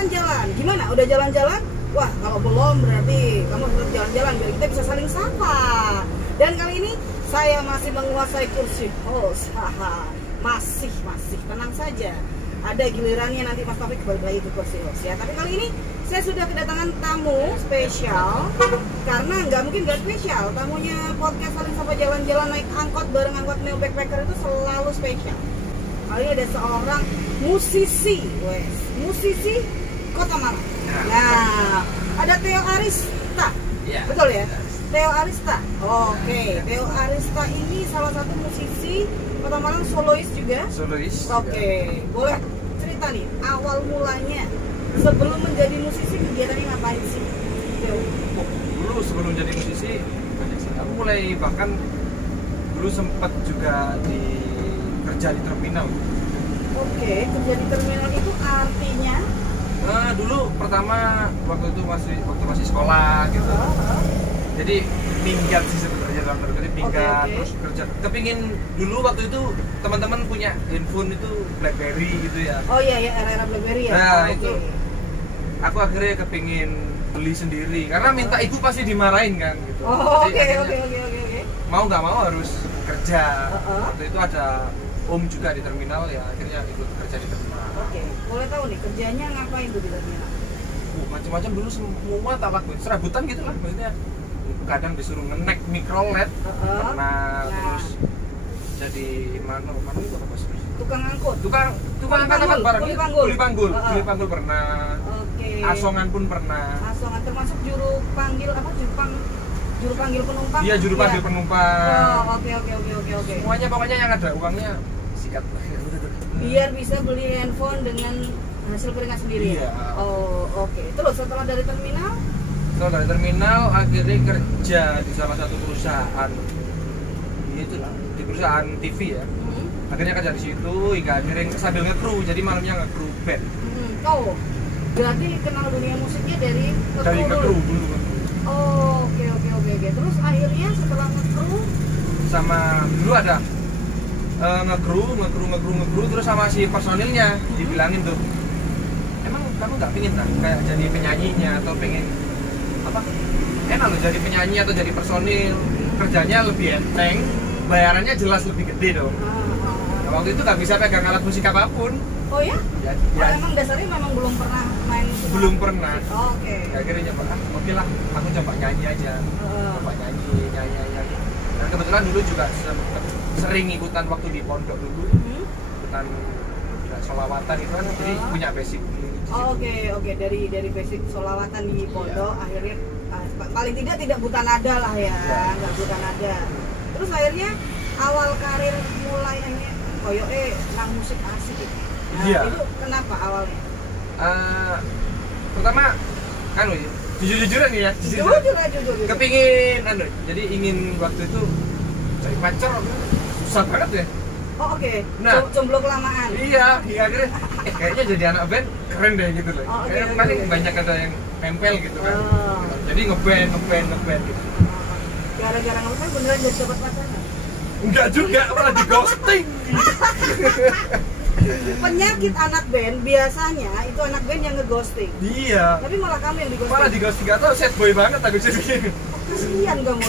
jalan-jalan. Gimana? Udah jalan-jalan? Wah, kalau belum berarti kamu harus jalan-jalan biar kita bisa saling sapa. Dan kali ini saya masih menguasai kursi host. Masih tenang saja. Ada gilirannya nanti Mas Taufik balik lagi ke kursi host ya. Tapi kali ini saya sudah kedatangan tamu spesial. Karena nggak mungkin nggak spesial. Tamunya podcast Saling Sapa Jalan-Jalan naik angkot bareng angkot Neo Backpacker itu selalu spesial. Kali ini ada seorang musisi, musisi Kota Malang. Nah, ada Theo Arista. Ya, betul ya? Theo Arista. Oke, Theo Arista ini salah satu musisi Kota Malang, solois juga. Solois. Oke, boleh cerita nih awal mulanya sebelum menjadi musisi kegiatannya ngapain sih? Dulu sebelum jadi musisi banyak sih. Aku mulai bahkan dulu sempat juga kerja di terminal. Oke, kerja di terminal itu artinya? Dulu pertama waktu masih sekolah gitu. Jadi minggat sih sebenarnya dalam tanda kutip minggat. Okay. Terus kerja. Kepingin dulu waktu itu teman-teman punya handphone itu BlackBerry gitu ya. Oh iya ya, era BlackBerry ya. Nah, itu aku akhirnya kepingin beli sendiri karena minta ibu pasti dimarahin kan gitu. Oke. Mau nggak mau harus kerja. Waktu itu ada om juga di terminal ya, akhirnya ikut kerja di terminal. Oke, boleh tahu nih kerjanya ngapain tuh di terminal? Macam-macam dulu semua tak lakuin, serabutan gitu lah maksudnya. Kadang disuruh nge-nek micro LED, pernah. Terus jadi mana itu apa sih? Tukang angkut. Tukang angkat barang. Kuli panggul pernah. Oke. Asongan pun pernah. Asongan termasuk juru panggil penumpang. Iya, juru panggil penumpang. Oh, oke. Semuanya pokoknya yang ada uangnya sikat. Biar bisa beli handphone dengan hasil keringat sendiri. Iya. Oh, oke. Terus setelah dari terminal? Setelah dari terminal akhirnya kerja di salah satu perusahaan. Itulah, di perusahaan TV ya. Akhirnya kerja di situ hingga akhirnya sambil nge-crew, jadi malamnya nge-crew band. Oh, berarti kenal dunia musiknya dari nge-crew dulu. Oh, oke. Terus akhirnya setelah nge-crew sama dulu ada nge-crew terus sama si personilnya dibilangin tuh, emang kamu nggak pengen kan kayak jadi penyanyinya atau pengen apa, enak loh jadi penyanyi atau jadi personil, kerjanya lebih enteng, bayarannya jelas lebih gede dong. Nah, waktu itu nggak bisa pegang alat musik apapun. Oh ya? Ya. Emang dasarnya memang belum pernah main musik? Belum pernah. Oke. Akhirnya nyoba, oke lah, aku coba nyanyi aja. Coba nyanyi. Dan kebetulan dulu juga sering ikutan waktu di pondok dulu. Ikutan solawatan itu kan, jadi punya basic. Oke. Dari basic solawatan di pondok, akhirnya paling tidak buta nada lah ya, nggak buta nada. Terus akhirnya awal karir mulai hanya nang musik asik gitu. Nah, itu kenapa awalnya? Pertama kan jujur-jujuran ya. Jujur. Kepingin jadi ingin waktu itu cari pacar susah banget ya. Oh, oke. Nah, jomblo kelamaan. Iya, akhirnya kayaknya jadi anak band keren deh gitu loh. Paling banyak ada yang nempel gitu kan. Jadi ngeband gitu. Gara-gara ngeband beneran jadi dapat pacaran? Enggak juga, malah di ghosting. Penyakit anak band biasanya itu anak band yang ngeghosting. Iya. Tapi malah kamu yang dighosting. Malah di ghosting, gak tau sad boy banget aku jadi. Kasian kamu.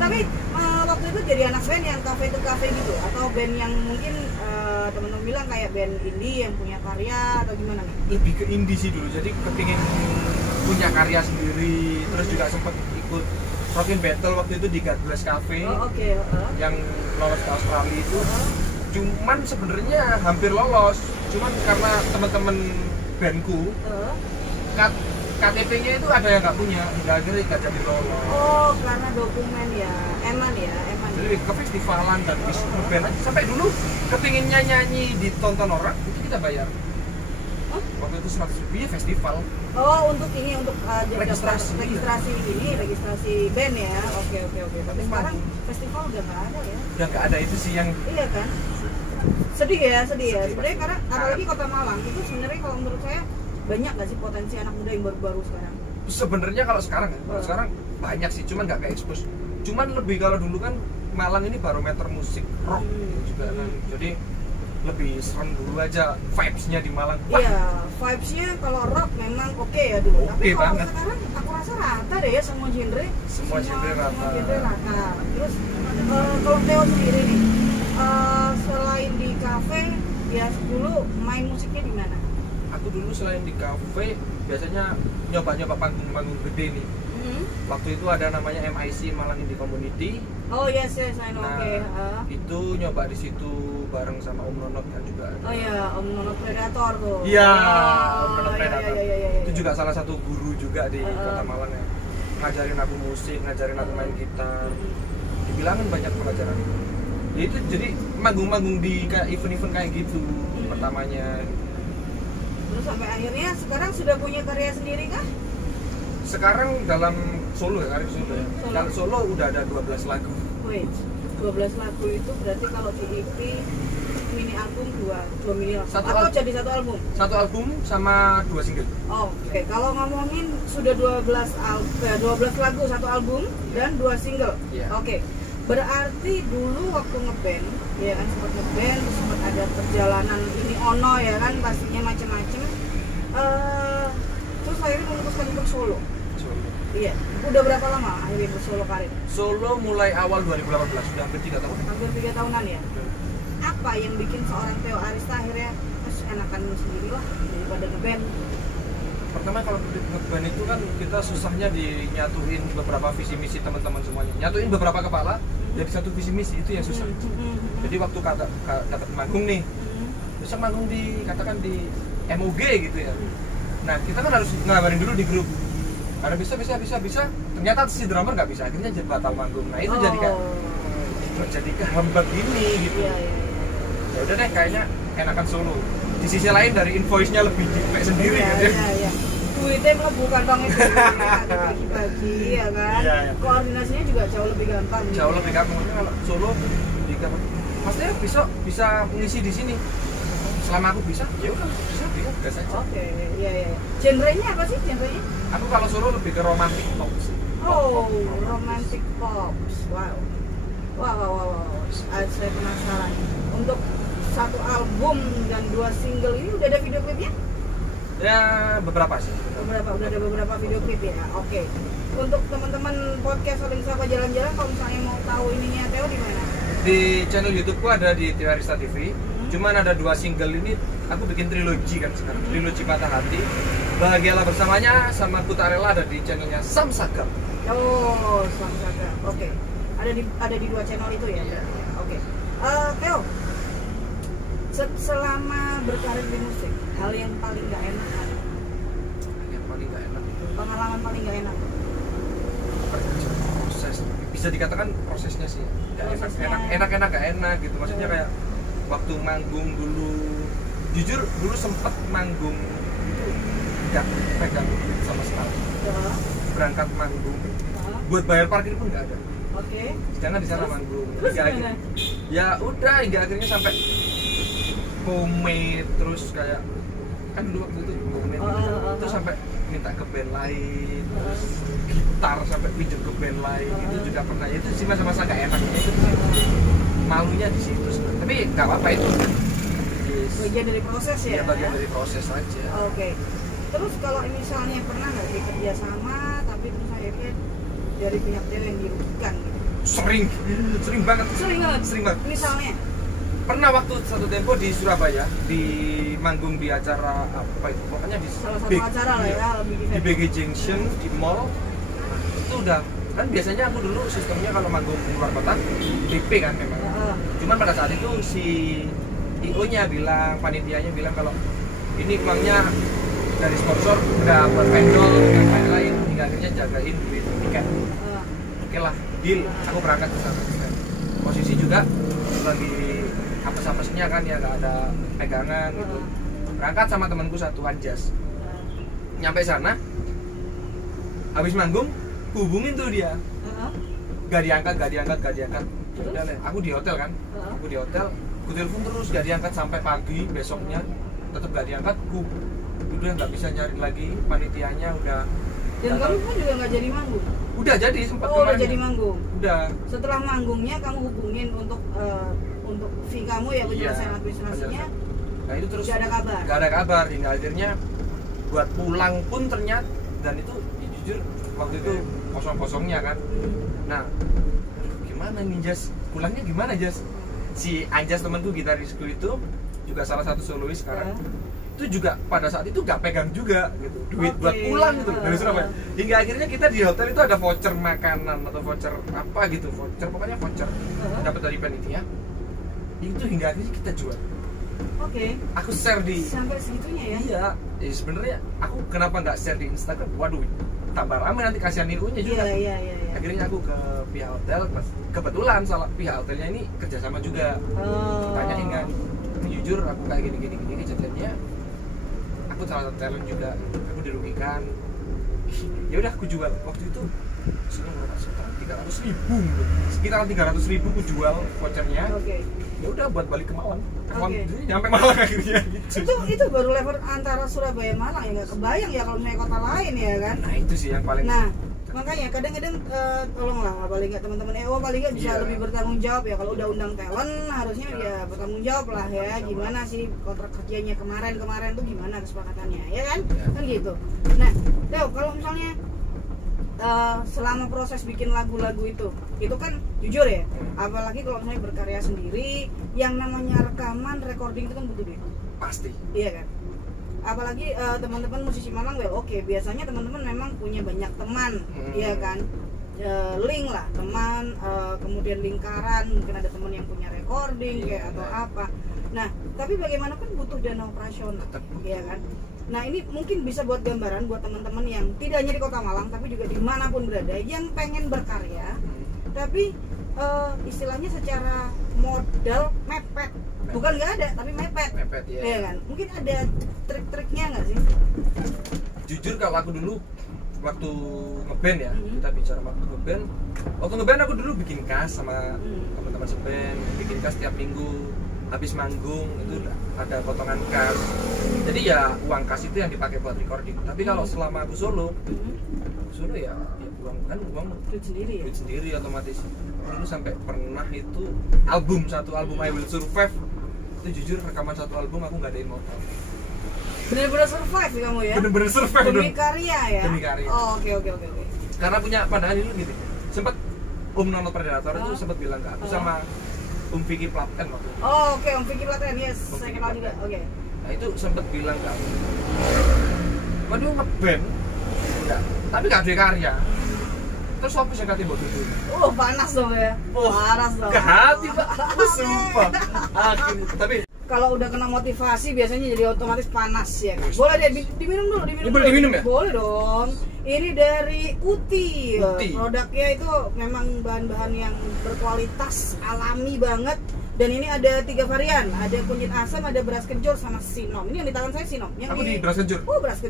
Tapi waktu itu jadi anak band yang kafe itu kafe gitu, atau band yang mungkin teman-teman bilang kayak band indie yang punya karya atau gimana nih? Lebih ke indie sih dulu, jadi kepingin punya karya sendiri. Terus juga sempat ikut Rockin' Battle waktu itu di God Bless Cafe. Yang lolos ke Australia itu. Cuman sebenarnya hampir lolos, cuman karena teman-teman bandku KTP-nya itu ada yang nggak punya, hingga akhirnya nggak jadi lolos. Oh, karena dokumen ya, eman. Jadi ke festivalan dan bisa ngeband aja. Sampai dulu kepinginnya nyanyi ditonton orang, itu kita bayar. Waktu itu 100.000 ya festival. Oh, untuk registrasi band ya. Oke. Tapi sekarang festival udah nggak ada ya? Udah nggak ada, itu sih yang. Iya kan? Sedih ya. Sebenarnya karena apalagi Kota Malang itu sebenarnya kalau menurut saya banyak nggak sih potensi anak muda yang baru-baru sekarang? Sebenarnya kalau sekarang banyak sih, cuman nggak ke-expose. Cuman lebih kalau dulu kan Malang ini barometer musik rock juga kan. Jadi lebih serem dulu aja vibes-nya di Malang. Wah, Iya, vibes-nya kalau rock memang oke ya dulu. Tapi Oke kalau banget. sekarang aku rasa rata deh ya semua genre. Semua genre rata. Semua genre rata. Terus kalau Theo sendiri nih, selain di kafe, ya dulu main musiknya di mana? aku dulu selain di kafe biasanya nyoba-nyoba panggung-panggung gede nih. Waktu itu ada namanya MIC Malang Indie Community. Oh yes, I know. Nah, Oke. itu nyoba di situ bareng sama Om Nonot kan juga ada. Oh ya, Om Nonot Predator tuh. Iya, Oh, Om Nonot iya, Predator. iya, iya, iya. Itu juga salah satu guru juga di Kota Malang ya. Ngajarin aku musik, ngajarin aku main gitar. Dibilangin banyak pelajaran. Ya itu jadi manggung-manggung di kayak event-event kayak gitu pertamanya. Terus sampai akhirnya sekarang sudah punya karya sendiri kah? Sekarang dalam solo ya, karya solo ya. Solo. Kalau solo udah ada 12 lagu. Wait, 12 lagu itu berarti kalau di EP mini album 2 mini album Satu atau album. jadi satu album? Satu album sama 2 single. Oke, kalau ngomongin sudah 12 lagu satu album dan 2 single. Iya. Oke. Berarti dulu waktu ngeband, ya kan sempat ngeband, terus sempat ada perjalanan ini ono ya kan pastinya macem-macem. Terus akhirnya memutuskan untuk solo. Solo. Iya. Udah berapa lama akhirnya bersolo karir? Solo mulai awal 2018, sudah hampir 3 tahun. Hampir 3 tahunan ya. Apa yang bikin seorang Theo Arista akhirnya terus enakan sendiri lah daripada ngeband? Pertama kalau ngeband itu kan kita susahnya dinyatuin beberapa visi misi teman-teman semuanya. Nyatuin beberapa kepala jadi satu visi misi itu yang susah. Jadi waktu dapat manggung nih, bisa manggung di katakan di MOG gitu ya. Nah kita kan harus ngabarin dulu di grup. Karena bisa. Ternyata si drummer nggak bisa, akhirnya jadi batal manggung. Nah itu jadi kayak jadi kehambat gini gitu. Iya, iya. Ya udah deh kayaknya enakan solo. Di sisi lain dari invoice-nya lebih dipek sendiri Iya, gitu. iya. Duitnya melebu kantongnya dibagi-bagi ya kan. Iya, iya. Koordinasinya juga jauh lebih gampang. Jauh lebih gampang. Maksudnya kalau solo pastinya bisa mengisi di sini. Selama aku bisa, ya udah bisa gas aja. Oke, iya. Genrenya apa sih genrenya? Aku kalau solo lebih ke romantic pop sih. Oh, romantic pop. Wow. Saya penasaran. Untuk satu album dan 2 single ini udah ada video klipnya? Ya beberapa sih. Udah ada beberapa video klip ya. Oke. Untuk teman-teman podcast Saling Sapa Jalan-Jalan, kalau misalnya mau tahu ininya Theo di mana? Di channel YouTubeku ada di Theo Arista TV. Cuman ada 2 single ini aku bikin trilogi kan sekarang. Trilogi Patah Hati. Bahagialah Bersamanya sama Kutarela ada di channelnya Sam Sagam. Oh, Samsaga. Oke. Ada di 2 channel itu ya. Iya. Oke. Theo, selama berkarir di musik, hal yang paling gak enak apa? Yang paling gak enak itu Pengalaman paling gak enak? proses. Bisa dikatakan prosesnya sih. Gak enak gak enak gitu. Maksudnya kayak waktu manggung dulu. Jujur dulu sempet manggung itu gak pegang duit sama sekali. Ya. Berangkat manggung. Ya. Buat bayar parkir pun gak ada. Oke. Jangan di sana manggung. Terus Hingga gimana? ya udah hingga akhirnya sampai komit terus kayak kan dulu waktu itu komit terus sampai minta ke band lain terus gitar sampai pinjam ke band lain itu juga pernah. Itu sih masa-masa gak enaknya itu malunya di situ sebenarnya. Tapi nggak apa-apa itu Bagian dari proses ya? ya bagian dari proses aja. Oke. Terus kalau misalnya pernah nggak sih kerja sama tapi terus akhirnya dari pihak Theo yang dirugikan gitu? Sering banget. Sering banget. Misalnya? Pernah waktu satu tempo di Surabaya di manggung di acara apa itu pokoknya di Salah satu acara lah ya, lebih di BG Junction di mall. Itu udah kan biasanya aku dulu sistemnya kalau manggung di luar kota DP kan memang. Cuman pada saat itu si IO-nya bilang, panitianya bilang kalau ini uangnya dari sponsor udah buat vendor dan lain-lain, hingga akhirnya jagain duit tiket. Oke lah, deal. Aku berangkat ke sana. Posisi juga lagi apes-apesnya kan ya, nggak ada pegangan gitu. Berangkat sama temanku satu Anjas. Nyampe sana, habis manggung, hubungin tuh dia. Gak diangkat. Udah deh, aku di hotel kan. Aku di hotel, aku telepon terus gak diangkat sampai pagi besoknya, tetap gak diangkat. Udah nggak bisa nyari lagi, panitianya udah. Dan kamu pun juga nggak jadi manggung? Udah jadi sempat udah jadi manggung. Udah. Setelah manggungnya kamu hubungin untuk untuk fee kamu ya penyelesaian administrasinya. Nah itu terus gak ada kabar. Gak ada kabar hingga akhirnya buat pulang pun ternyata, dan itu ya, jujur waktu itu kosong-kosongnya kan. Nah gimana nih Jas, pulangnya gimana Jas? Si Anjas temanku gitarisku itu juga salah satu solois sekarang. Itu juga pada saat itu gak pegang juga gitu duit buat pulang gitu dari Surabaya. Hingga akhirnya kita di hotel itu ada voucher makanan atau voucher apa gitu, pokoknya voucher dapat dari panitia. Itu hingga akhirnya kita jual. Aku share di sampai segitunya ya. Iya, sebenarnya aku kenapa nggak share di Instagram? Waduh, tambah ramai nanti kasihan nirunya juga. Iya. Akhirnya aku ke pihak hotel, kebetulan salah pihak hotelnya ini kerjasama juga. Tanyain kan, jujur aku kayak gini kejadiannya. Aku salah satu talent juga, aku dirugikan. Ya udah aku jual waktu itu sekitar 300.000 aku jual vouchernya. Ya udah buat balik ke Malang. Nyampe Malang akhirnya gitu. Itu baru level antara Surabaya Malang ya, nggak kebayang ya kalau naik kota lain ya kan. Nah itu sih yang paling. Nah makanya kadang-kadang tolonglah paling nggak teman-teman paling nggak bisa lebih bertanggung jawab ya, kalau udah undang talent harusnya ya bertanggung jawab lah ya, gimana sih kontrak kerjanya kemarin tuh gimana kesepakatannya ya kan, kan gitu. Nah kalau misalnya selama proses bikin lagu-lagu itu kan jujur ya, apalagi kalau misalnya berkarya sendiri, yang namanya rekaman, recording itu kan butuh duit. Pasti. Iya kan. Apalagi teman-teman musisi Malang, biasanya teman-teman memang punya banyak teman, iya kan. Link lah teman, kemudian lingkaran, mungkin ada teman yang punya recording kayak atau apa. Nah, tapi bagaimanapun butuh dana operasional, iya kan. Nah ini mungkin bisa buat gambaran buat teman-teman yang tidak hanya di Kota Malang tapi juga dimanapun berada yang pengen berkarya, tapi istilahnya secara modal mepet, bukan nggak ada tapi mepet ya kan. Mungkin ada trik-triknya nggak sih? Jujur kalau aku dulu waktu ngeband ya, kita bicara waktu ngeband aku dulu bikin kas sama teman-teman seband, bikin kas tiap minggu. Habis manggung itu ada potongan kas, jadi ya uang kas itu yang dipakai buat recording. Tapi kalau selama aku solo ya uang duit sendiri otomatis. Dulu sampai pernah itu satu album I Will Survive itu, jujur rekaman satu album aku nggak adain modal. Bener-bener survive ya kamu ya? Bener-bener survive demi karya ya? Demi karya. Oke. Karena punya pandangan dulu gitu, sempet Nono Predator itu sempet bilang ke aku sama Vicky Platen waktu itu. Oke, Vicky Platen, yes, saya kenal juga. Oke. Nah itu sempet bilang ke aku, waduh ngeband, enggak, tapi gak ada karya. Terus apa sih kata buat itu? Panas dong ya. Panas dong. Ke hati Pak, sumpah. Tapi kalau udah kena motivasi biasanya jadi otomatis panas ya. Boleh deh diminum dulu, Boleh diminum ya? Boleh dong. Ini dari Uti. Produknya itu memang bahan-bahan yang berkualitas, alami banget. Dan ini ada 3 varian, ada kunyit asam, ada beras kencur, sama sinom. Ini yang di tangan saya sinom. Yang aku di beras kencur. Beras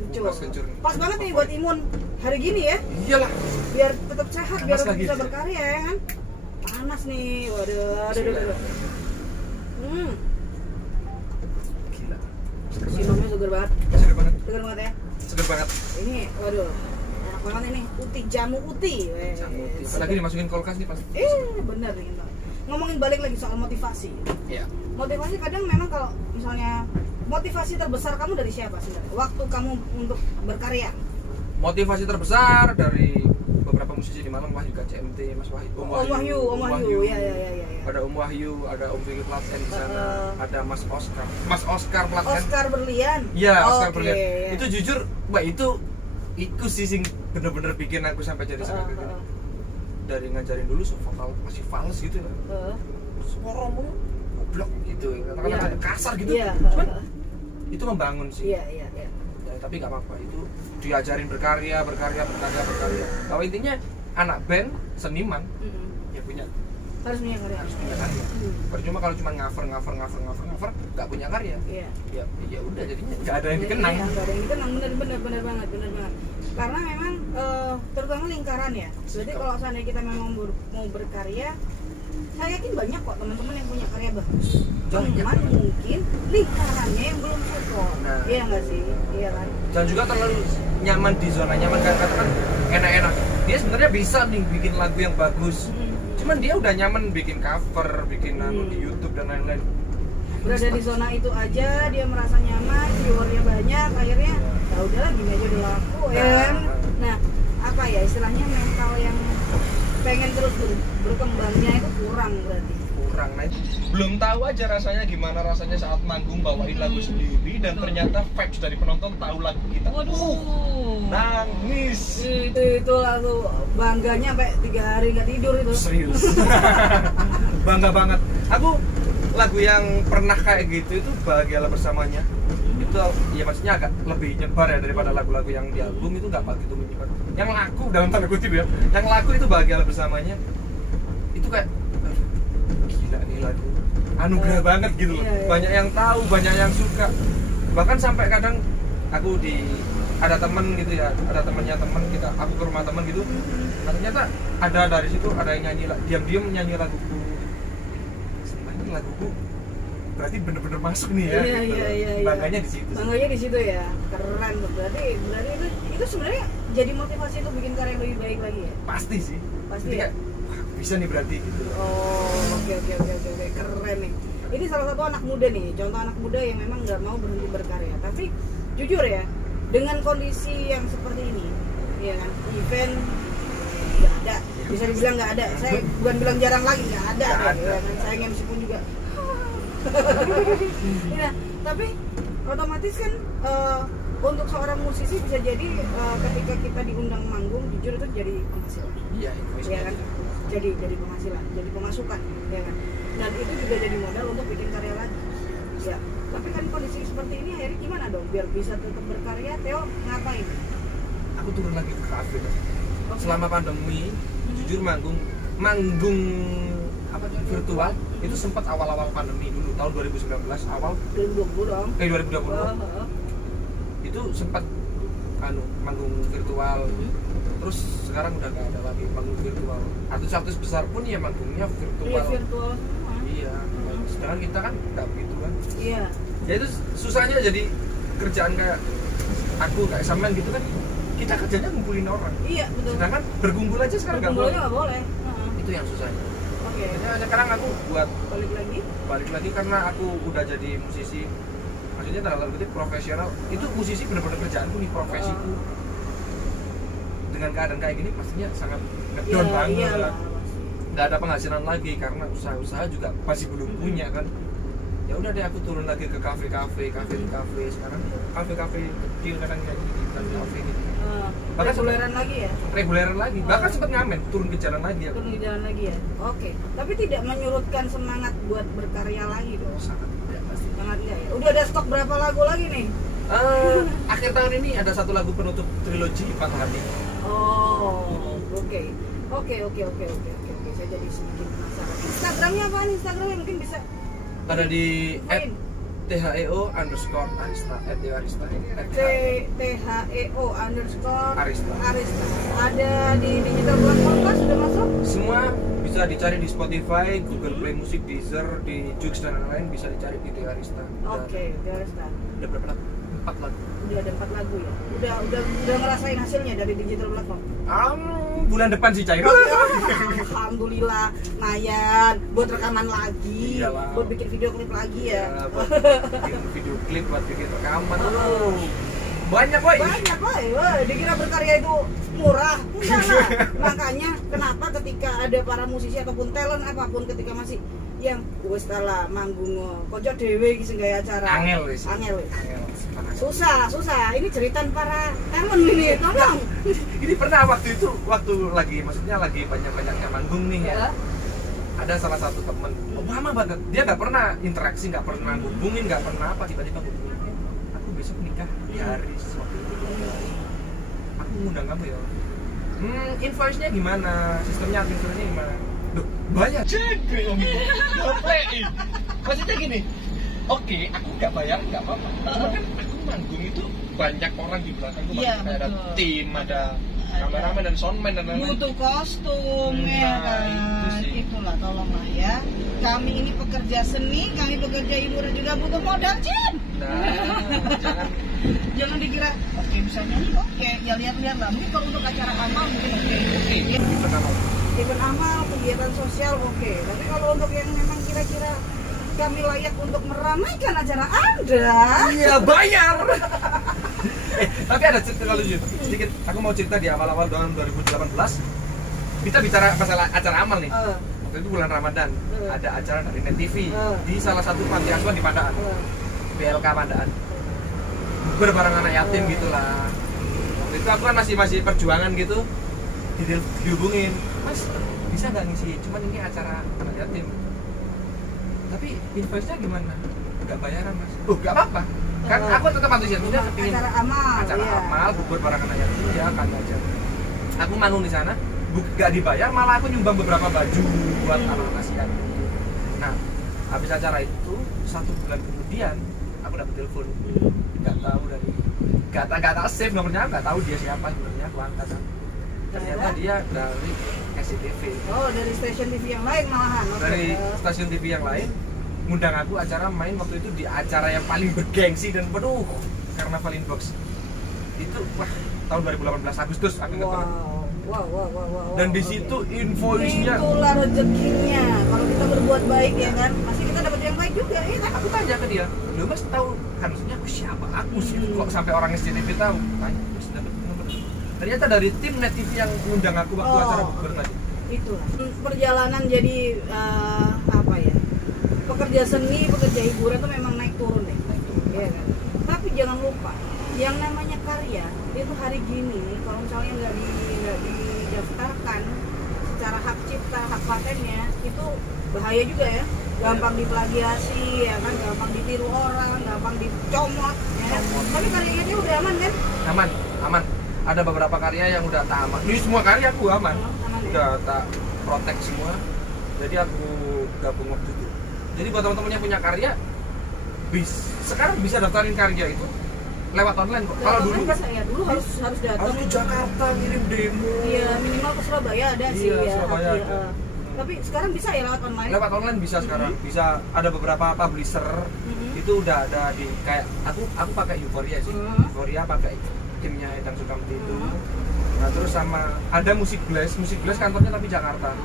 kencur. Pas banget nih buat imun hari gini ya. Iyalah. Biar tetap sehat, biar tetap bisa gitu. berkarya ya kan. Panas nih, waduh. Gila. Sinomnya seger banget. Seger banget ya. Seger banget. Ini, waduh. Enak banget ini, jamu uti. Apalagi dimasukin kulkas nih pasti. Bener nih. Ngomongin balik lagi soal motivasi. Iya. Motivasi kadang memang kalau misalnya motivasi terbesar kamu dari siapa sebenarnya? Waktu kamu untuk berkarya? Motivasi terbesar dari beberapa musisi di Malang, Wahyu KCMT, Mas Wahyu, Om Wahyu. Ya. Ada Om Wahyu, ada Om Vicky Platen di sana, ada Mas Oscar Platen. Oscar Berlian. Iya, Oscar Berlian. Itu jujur, itu sih sing bener-bener bikin aku sampai jadi seperti ini. Dari ngajarin dulu vokal masih fals gitu ya. Suaramu goblok gitu, kata-kata kasar gitu. Cuman itu membangun sih. Iya. Ya, tapi nggak apa-apa, itu diajarin berkarya. Kalau intinya anak band, seniman, ya harus punya karya. Percuma kalau cuma cover, nggak punya karya. Ya udah jadinya nggak ada yang dikenang. Nggak ada yang dikenang, bener banget. Karena memang terutama lingkaran ya. Jadi kalau seandainya kita memang mau berkarya, saya yakin banyak kok teman-teman yang punya karya bagus. Cuman mungkin lingkarannya yang belum support. Iya nggak sih? Iya kan? Dan juga terlalu nyaman di zona nyaman, kan katakan enak-enak. Dia sebenarnya bisa nih bikin lagu yang bagus. Cuma cuman dia udah nyaman bikin cover, bikin di YouTube dan lain-lain. Berada di zona itu aja dia merasa nyaman, viewernya banyak, akhirnya ya udahlah gini aja udah laku ya. Nah, apa ya istilahnya mental yang pengen terus berkembangnya itu kurang berarti. Kurang, nah itu belum tahu aja rasanya gimana rasanya saat manggung bawain lagu sendiri dan ternyata vibes dari penonton tahu lagu kita. Waduh, nangis. Itu lagu bangganya sampai 3 hari nggak tidur itu. Serius. Bangga banget. Aku lagu yang pernah kayak gitu itu Bahagialah Bersamanya. Itu ya maksudnya agak lebih nyebar ya daripada lagu-lagu yang di album itu nggak begitu menyebar. Yang laku dalam tanda kutip ya, yang laku itu Bahagialah Bersamanya. Itu kayak gila nih lagu anugerah banget gitu loh. Banyak yang tahu, banyak yang suka. Bahkan sampai kadang aku ada temen gitu ya, ada temennya temen kita, aku ke rumah temen gitu. Nah, ternyata ada dari situ ada yang nyanyi, diam-diam nyanyi laguku. Sebenarnya laguku berarti bener-bener masuk nih ya. Iya. Bangganya di situ. Bangganya di situ ya. Keren. Berarti itu sebenarnya jadi motivasi untuk bikin karya yang lebih baik lagi ya. Pasti sih. Pasti ya. Bisa nih berarti gitu. Oh, oke. Keren nih. Ini salah satu anak muda nih, contoh anak muda yang memang nggak mau berhenti berkarya. Tapi jujur ya, dengan kondisi yang seperti ini, ya kan, event nggak ada. Bisa dibilang nggak ada. Saya bukan bilang jarang lagi, nggak ada. Ya kan? Saya MC pun juga. Ya, tapi otomatis kan untuk seorang musisi bisa jadi ketika kita diundang manggung, jujur itu jadi penghasilan. Iya, ya kan? Jadi penghasilan, jadi pemasukan, ya kan? Dan itu juga jadi modal untuk bikin karya lagi. Ya, tapi kan kondisi seperti ini akhirnya gimana dong biar bisa tetap berkarya? Theo ngapain? Aku turun lagi ke kafe. Selama pandemi, jujur manggung apa virtual itu sempat awal-awal pandemi dulu tahun 2019 awal 2020 dong. 2020. Itu sempat manggung virtual. Terus sekarang udah nggak ada lagi manggung virtual. Artis-artis besar pun ya manggungnya virtual. Iya, virtual semua. Iya. Sedangkan kita kan nggak begitu kan. Iya. Ya itu susahnya jadi kerjaan kayak aku kayak Saman gitu kan. Kita kerjanya ngumpulin orang. Iya, betul. Sedangkan berkumpul aja sekarang nggak boleh. Nggak boleh. Itu yang susahnya. Oke. Jadi sekarang aku buat balik lagi karena aku udah jadi musisi. Maksudnya dalam tanda kutip profesional. Itu musisi benar-benar kerjaanku nih, profesiku. Dengan keadaan kayak gini pastinya sangat ngedown banget. Nggak ada penghasilan lagi karena usaha-usaha juga masih belum punya kan. Ya udah deh aku turun lagi ke kafe sekarang kafe kecil kadang kayak gini kan kafe gitu. Bahkan reguleran lagi. Bahkan sempat ngamen turun ke jalan lagi ya. Ya. Oke. Tapi tidak menyurutkan semangat buat berkarya lagi dong. Sangat enggak ya. Udah ada stok berapa lagu lagi nih? Akhir tahun ini ada satu lagu penutup trilogi Patah Hati. Oh, oke. Saya jadi sedikit penasaran. Instagramnya apaan? Instagramnya mungkin bisa. Ada di @theo_arista @theo_arista. Ada di digital platform kan sudah masuk? Semua bisa dicari di Spotify, Google Play Music, Deezer, di Joox dan lain-lain bisa dicari di Theo Arista. Oke, Theo Arista. Udah berapa lagu? 4 lagu. Udah ada 4 lagu ya. Udah ngerasain hasilnya dari digital platform. Bulan depan sih cair. Alhamdulillah, lumayan buat rekaman lagi. Iyalah. Buat bikin video klip lagi ya. Buat bikin video klip, buat bikin rekaman. Banyak woy. Dikira berkarya itu murah. Enggak lah. Makanya kenapa ketika ada para musisi ataupun talent apapun ketika masih yang wis lah manggung kocok dhewe iki sing gawe acara. Angel wis. Susah. Ini ceritaan para talent ini, tolong. Ini pernah waktu lagi banyak-banyaknya manggung nih ya. Ada salah satu temen lama banget, dia nggak pernah interaksi, nggak pernah hubungin, nggak pernah apa, tiba-tiba hubungin, aku besok nikah di hari sesuatu itu, aku ngundang kamu ya. Invoice-nya gimana, sistemnya administrasinya gimana? Duh, bayar cegek om itu, maksudnya gini, oke, aku nggak bayar nggak apa-apa, cuman kan aku manggung itu banyak orang di belakangku, ada tim, ada kameramen dan soundman dan lain-lain. Butuh kostum ya kan. Itulah tolonglah ya. Kami ini pekerja seni, kami pekerja hiburan juga butuh modal, Cin. Jangan dikira oke bisa nyanyi, oke ya lihat-lihat lah. Mungkin kalau untuk acara amal mungkin oke. Ini pertama event amal, kegiatan sosial oke. Tapi kalau untuk yang memang kira-kira kami layak untuk meramaikan acara Anda, iya bayar. Tapi ada cerita lucu sedikit. Aku mau cerita di awal-awal tahun 2018. Kita bicara masalah acara amal nih. Waktu itu bulan Ramadan, ada acara dari Net TV di salah satu panti asuhan di Pandaan, BLK Pandaan. Berbareng anak yatim gitulah. Waktu itu aku kan masih perjuangan gitu, dihubungin, Mas bisa nggak ngisi? Cuman ini acara anak yatim. Tapi invoice-nya gimana? Nggak bayaran Mas. Oh nggak apa-apa. Kan aku tetap antusias. Udah kepingin acara amal, amal, bubur bareng anak yatim ya kan aja. Aku manggung di sana. Gak dibayar, malah aku nyumbang beberapa baju buat anak-anak yatim. Nah, habis acara itu 1 bulan kemudian aku dapat telepon. Gak tahu dari gak tahu save nomornya, gak tahu dia siapa sebenarnya. Aku angkat kan. Ternyata dia dari SCTV. Oh, dari stasiun TV yang lain malahan. Dari stasiun TV yang lain ngundang aku acara main waktu itu di acara yang paling bergengsi dan penuh Karnaval Inbox. Itu wah tahun 2018 Agustus aku ingat banget. Wow. Dan di situ invoice-nya itulah rezekinya. Kalau kita berbuat baik ya kan, pasti kita dapat yang baik juga ya kan. Aku tanya ke dia, "Lu Mas tahu kan maksudnya aku siapa? Aku sih kok sampai orang SCTV tahu?" Tanya, "Terus dapat nomor." Ternyata dari tim Net TV yang ngundang aku waktu acara bubur tadi. Itulah. Perjalanan jadi apa ya? Pekerja seni, pekerja hiburan tuh memang naik turun deh. Iya kan? Tapi jangan lupa, yang namanya karya itu hari gini kalau misalnya nggak didaftarkan secara hak cipta, hak patennya itu bahaya juga ya, gampang diplagiasi ya kan, gampang ditiru orang, gampang dicomot ya. Tapi karyanya dia udah aman kan? Aman. Ada beberapa karya yang udah tak aman. Ini semua karya aku aman. Udah tak protek semua. Jadi aku gabung waktu itu. Jadi buat teman-teman yang punya karya, sekarang bisa daftarin karya itu lewat online kok. Kalau dulu kan ya, dulu harus datang. Harus ke Jakarta ngirim demo. Iya, minimal ke Surabaya ada sih ya. Surabaya ada. Tapi sekarang bisa ya lewat online? Lewat online bisa sekarang. Bisa ada beberapa publisher itu udah ada di kayak aku pakai Euphoria sih. Euphoria pakai timnya Edang Sukamti itu. Nah, terus sama ada Musik Blast kantornya tapi Jakarta.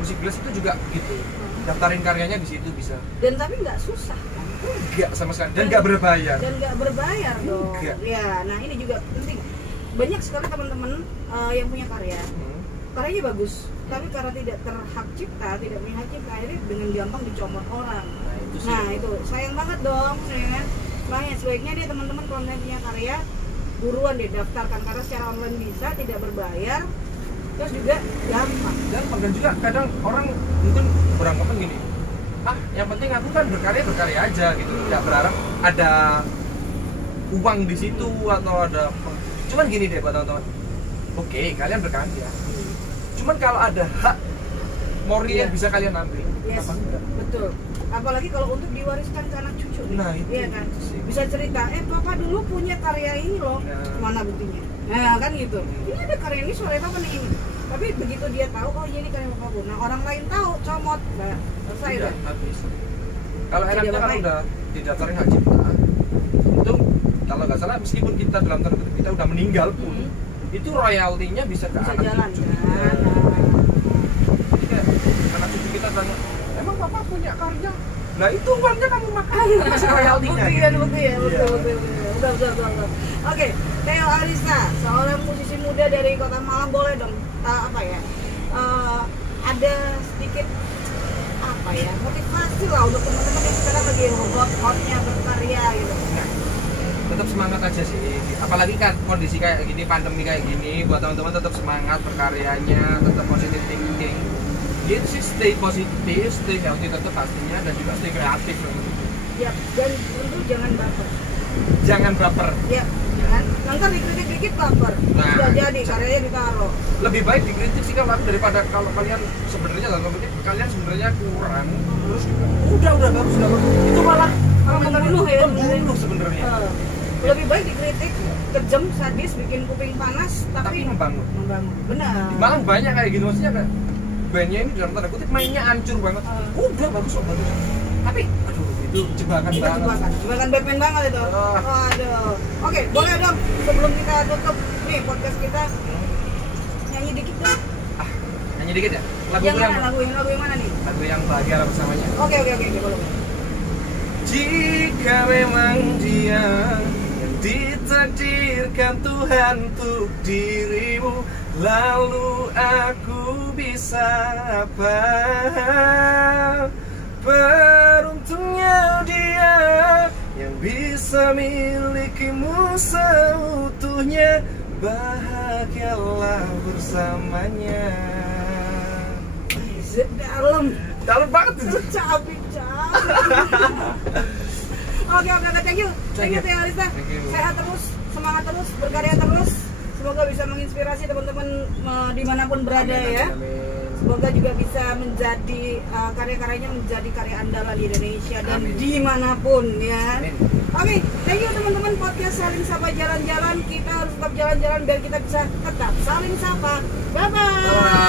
Musik Blast itu juga gitu. Daftarin karyanya di situ bisa. Dan tapi nggak susah kan? Enggak sama sekali dan nggak berbayar. Dan nggak berbayar dong. Enggak. Ya, nah ini juga penting. Banyak sekali teman-teman yang punya karya, karyanya bagus, tapi karena tidak terhak cipta, tidak punya hak cipta, ini dengan gampang dicomot orang. Nah itu sayang banget dong, ya kan? Makanya sebaiknya dia teman-teman kalau punya karya buruan deh daftarkan karena secara online bisa, tidak berbayar, terus juga gampang. Dan juga kadang orang mungkin beranggapan gini, yang penting aku kan berkarya aja gitu, nggak berharap ada uang di situ atau ada. Cuman gini deh buat teman-teman, oke, kalian berkarya, cuman kalau ada hak moral yang bisa kalian ambil, apa enggak? Betul. Apalagi kalau untuk diwariskan ke anak cucu nih. Nah, itu iya kan? sih. Bisa cerita, papa dulu punya karya ini loh, mana buktinya? Nah kan gitu, ini ada karya ini suara papa nih ini. Tapi begitu dia tahu, oh iya ini karya papa, nah orang lain tahu, comot, nah selesai udah. Habis. Kalau enaknya kan udah didaftarin hak cipta, itu kalau nggak salah meskipun kita dalam tanda kutip kita udah meninggal pun, itu royaltinya bisa ke anak jalan, cucu. Kan? Jadi kayak anak cucu kita tanya, emang papa punya karya? Nah itu uangnya kamu makan, masih royaltinya. Bukti ya, betul. Udah. Oke, Theo Arisa, seorang musisi muda dari Kota Malang, boleh dong apa ya? Ada sedikit apa ya? Motivasi lah untuk teman-teman yang sekarang lagi hotnya berkarya gitu. Tetap semangat aja sih, apalagi kan kondisi kayak gini, pandemi kayak gini, buat teman-teman tetap semangat berkaryanya, tetap positive thinking. Gitu sih, stay positif, stay healthy tetap pastinya, dan juga stay kreatif. Ya, dan tentu jangan baper. Jangan baper. Ya, jangan. Ntar dikritik dikit baper. Nah, sudah jadi karyanya ditaruh. Lebih baik dikritik sih kalau daripada kalau kalian sebenarnya dalam komunikasi kalian sebenarnya kurang, terus udah bagus. Itu malah membunuh ya. Membunuh sebenarnya. Lebih baik dikritik kejam, sadis, bikin kuping panas, tapi membangun. Benar. Di Malang banyak kayak gitu, maksudnya kayak bandnya ini dalam tanda kutip mainnya hancur banget. Udah bagus. Tapi aduh itu jebakan banget. Jebakan Batman banget itu. Aduh. Oke, boleh dong sebelum kita tutup nih podcast kita nyanyi dikit dong. Nyanyi nyanyi dikit ya? Yang mana? Lagu yang mana nih? Lagu yang bahagia bersamanya. Oke, boleh. Jika memang dia yang ditakdirkan Tuhan untuk dirimu, lalu aku bisa apa? Beruntungnya dia yang bisa milikimu seutuhnya, bahagialah bersamanya. Dalam banget itu. Capek. Oke, thank you Teh Arista. Sehat terus, semangat terus, berkarya terus. Semoga bisa menginspirasi teman-teman dimanapun berada. Amin, ya. Amin. Semoga juga bisa menjadi karya-karyanya menjadi karya andalan di Indonesia dan dimanapun ya. Oke, thank you teman-teman. Podcast Saling Sapa Jalan-Jalan. Kita harus tetap jalan-jalan biar kita bisa tetap saling sapa. Bye-bye.